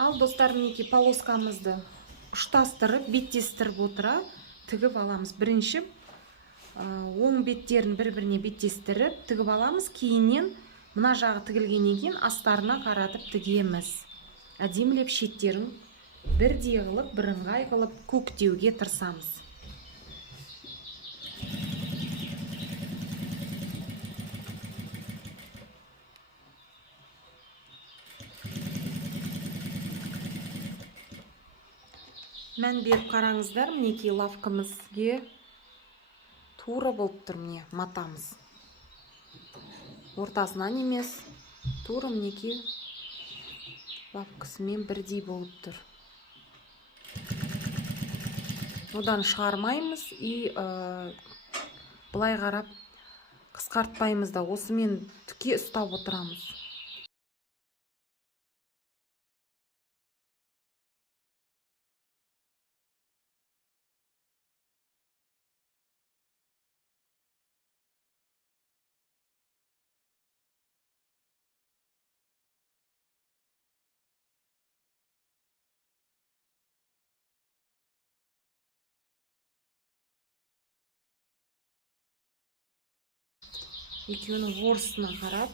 Ал достар, мінекей полоскамызды ұштастырып, беттестіріп отыра тігіп аламыз. Бірінші оң беттерін бір-біріне беттестіріп тігіп аламыз. Кейіннен мына жағы тігілгеннен кейін астарына қаратып тігеміз. Әдемілеп шеттерін бірдей қылып, бірыңғай қылып көктеуге тырысамыз. Мән беріп қараңыздар, мінекей лавкамызге тура болып тұр, міне матамыз. Ортасынан емес, тура мінекей лавкасымен бірдей болып тұр. Одан шығармаймыз и былай қарап қысқартпаймыз да, осымен тіке ұстап отырамыз. Екеуінің орысына қарап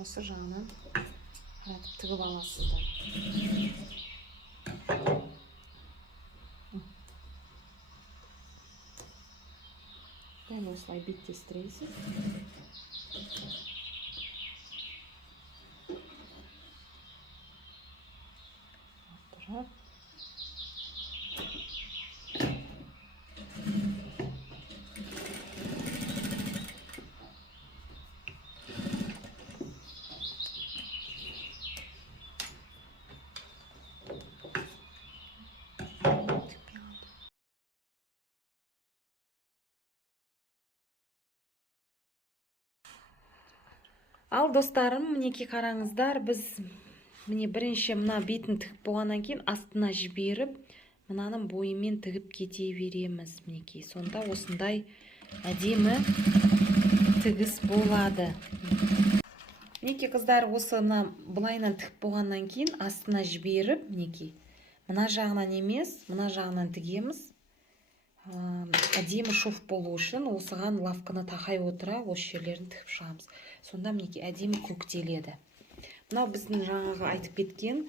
осы жағынан қаратып тігіп аласыздар. Дәл осылай беттестіресіз. Ал достарым, мінекей қараңыздар, біз міне бірінші мына бетін тігіп болғаннан кейін астына жіберіп, мынаның бойымен тігіп кете береміз. Мінекей сонда осындай әдемі тігіс болады. Мінекей қыздар, осы мына былайынан тігіп болғаннан кейін астына жіберіп, мінекей мына жағынан емес, мына жағынан тігеміз. Әдемі шоф болу үшін осыған лавканы тақай отыра осы жерлерін тігіп шығамыз. Сонда мінекей әдемі көктеледі. Мынау біздің жаңағы айтып кеткен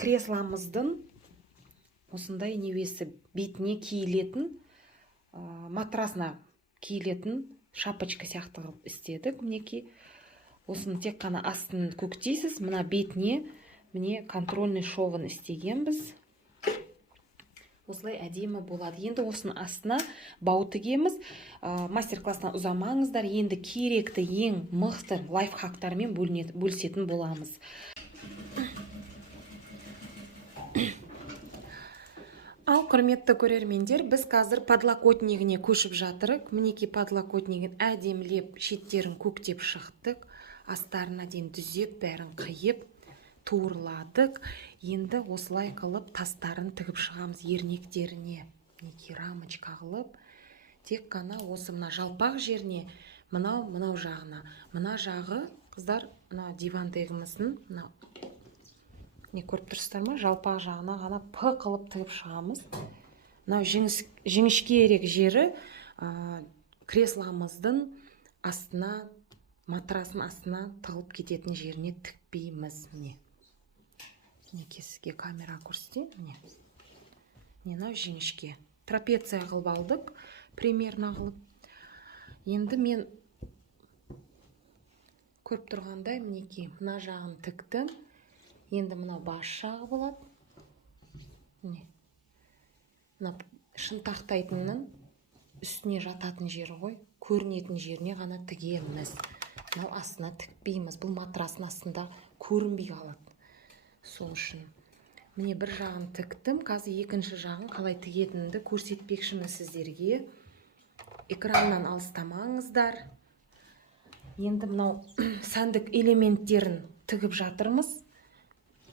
кресламыздың осындай невесі бетіне киілетін, матрасына киілетін шапочка сияқты қылып істедік. Мінекей осыны тек қана астын көктейсіз, мына бетіне міне контрольный шовын істегенбіз. Осылай әдемі болады. Енді осының астына бау тігеміз. Мастер-классынан ұзамаңыздар. Енді керекті ең мықты лайфхактармен бөлісетін боламыз. Ал құрметті көрермендер, біз қазір подлокотнигіне көшіп жатырық. Мінекей подлокотнигін әдемілеп шеттерін көктеп шықтық. Астарына дейін дүзеп, бәрін қиып туырладық. Енді осылай қылып тастарын тігіп шығамыз ернектеріне. Мінекей рамочка қылып, тек қана осы мына жалпақ жеріне, мынау жағына. Мына жағы, қыздар, мына дивандегіміздің, не көріп тұрсыздар ма? Жалпақ жағына ғана п қылып тігіп шығамыз. Мынау жіңішкерек жері кресламыздың астына, матрасын астына тығылып кететін жеріне тікпейміз. Мінекей сізге камера көрсетейін. Мынау жіңішке. Трапеция қылып алдық, примерно қылып. Енді мен көріп тұрғандай, мінекей мына жағын тіктім. Енді мынау бас жағы болады. Мына шынтақтайтынның үстіне жататын жері ғой, көрінетін жеріне ғана тігеміз. Мынау астына тікпейміз. Бұл матрасын астында көрінбей қалады. Сол үшін міне бір жағын тіктім. Қазір екінші жағын қалай тігетінімді көрсетпекшімін сіздерге. Экраннан алыстамаңыздар. Енді мынау сәндік элементтерін тігіп жатырмыз.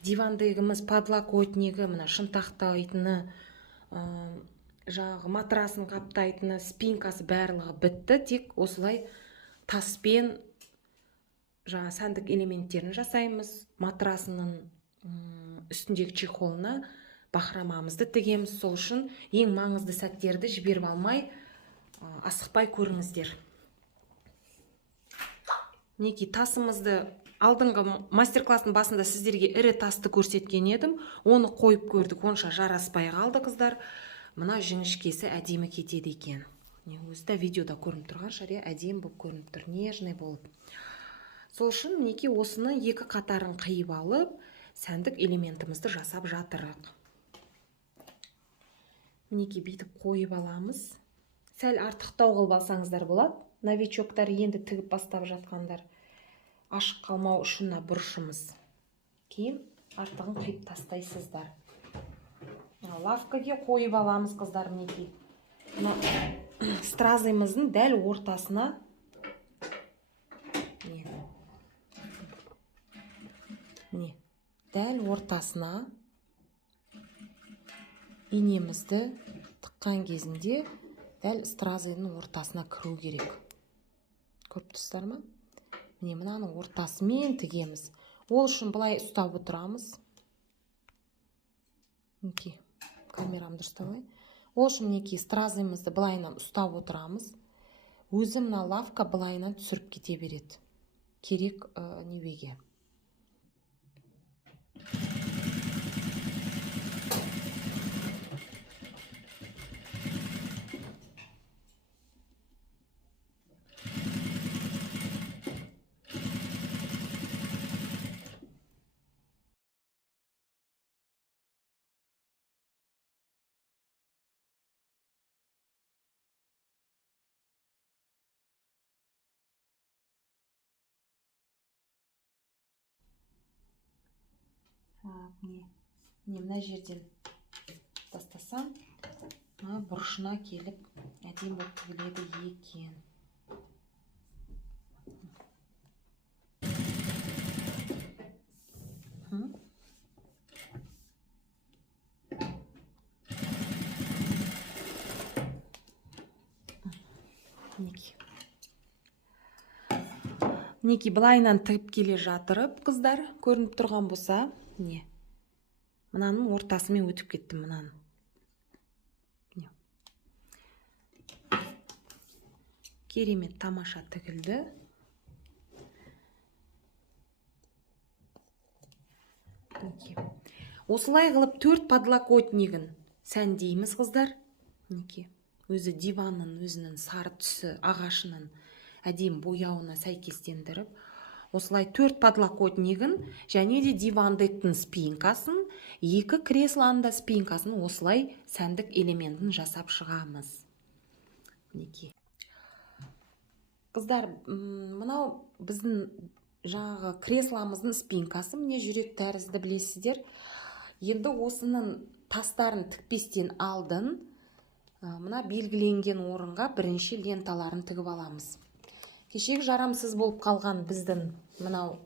Дивандегіміз, подлокотнигі, мына шынтақтайтыны, жағы матрасын қаптайтыны, спинкасы барлығы бітті. Тек осылай таспен жаңа сәндік элементтерін жасаймыз. Матрасының үстіндегі чехолына бахрамамызды тігеміз. Сол үшін ең маңызды сәттерді жіберіп алмай, асықпай көріңіздер. Мінекей тасымызды алдыңғы мастер-класстың басында сіздерге ірі тасты көрсеткен едім. Оны қойып көрдік, онша жараспай қалды қыздар. Мына жіңішкесі әдемі кетеді екен. Өзі де видеода көрініп тұрған шаре әдемі болып көрініп тұр, нежный болып. Сол үшін мінекей осыны екі қатарын қиып алып, сәндік элементімізді жасап жатырық. Мінекей бүйтіп қойып аламыз. Сәл артықтау қылып алсаңыздар болады. Новичоктар енді тігіп бастап жатқандар. Ашық қалмау үшін бұрышымыз. Кейін артығын қиып тастайсыздар. Лавкаге қойып аламыз қыздар мінекей. Стразымыздың дәл ортасына дәл ортасына инемізді тыққан кезінде дәл стразының ортасына кіру керек. Көріп тұрсыздар ма? Міне мынаның ортасымен тігеміз. Ол үшін былай ұстап отырамыз. Мінекей, камерамды ұстабай. Ол үшін мінекей стразымызды былайынан ұстап отырамыз. Өзі мына лавка былайынан түсіріп кете береді. Керек невеге. Мына жерден тастасам, бұрышына келіп әдемі болып тігіледі екен. Мінекей былайынан тігіп келе жатырып, қыздар, көрініп тұрған болса, мынаның ортасымен өтіп кеттім мынаның. Керемет тамаша тігілді. Осылай қылып 4 подлокотнигін сәндейміз қыздар. Өзі диванның өзінің сары түсі ағашының әдем бояуына сәйкестендіріп, осылай 4 подлокотнигін және де дивандықтың спинкасын, 2 кресланды спинкасын осылай сәндік элементін жасап шығамыз. Қыздар, мынау біздің жаңағы кресламыздың спинкасы, міне жүрек тәрізді білесіздер. Енді осының тастарын тікпестен алдын, мына белгіленген орынға бірінші ленталарын тігіп аламыз. Кешегі жарамсыз болып қалған біздің мынау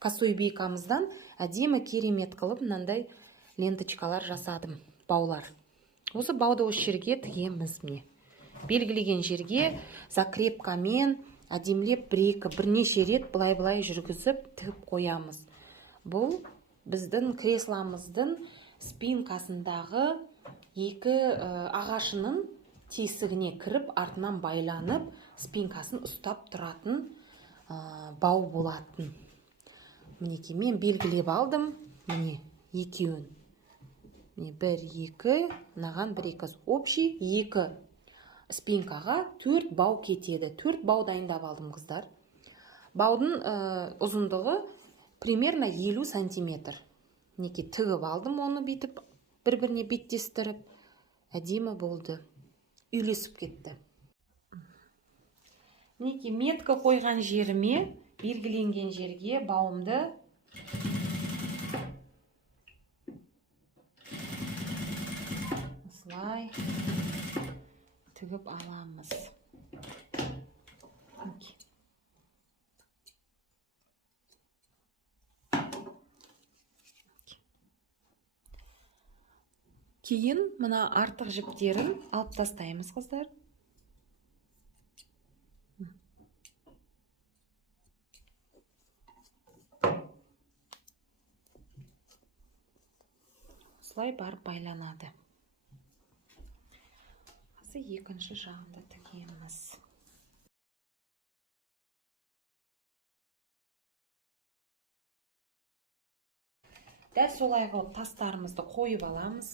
косой бейкамыздан әдемі керемет қылып мынандай ленточкалар жасадым, баулар. Осы бауды осы жерге тігеміз міне. Белгілеген жерге закрепкамен әдемлеп бірнеше рет былай жүргізіп тігіп қоямыз. Бұл біздің кресламыздың спинкасындағы 2 ағашының тесігіне кіріп, артынан байланып, спинкасын ұстап тұратын бау болатын. Мінекей, мен белгілеп алдым. Міне, екеуін. 1, 2, мынаған 1, 2. Общий 2 спинкаға 4 бау кетеді. 4 бау дайындап алдым, қыздар. Баудың ұзындығы примерно 50 сантиметр. Мінекей, тігіп алдым оны бетіп, бір-біріне беттестіріп. Әдемі болды. Үйлесіп кетті. Мінекей, метка қойған жеріме, белгіленген жерге бауымды осылай тігіп аламыз. Кейін мына артық жіптерін алып тастаймыз, қыздар. осылай барып байланады. Қазір екінші жағында тігеміз. Дәл солай қылып тастарымызды қойып аламыз.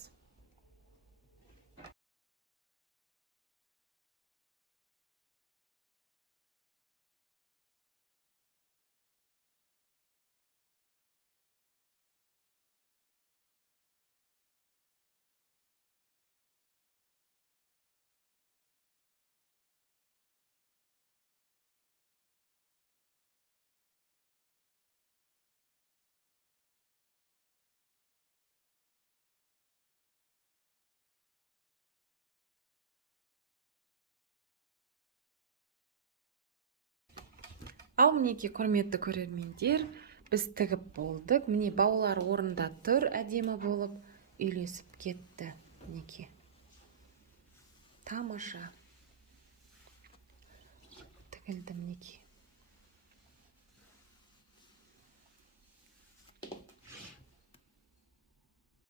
Ал мінеки, құрметті көрермендер, біз тігіп болдық. Міне баулар орында тұр, әдемі болып үйлесіп кетті. Мінеки. Тамаша. Тігілді мінеки.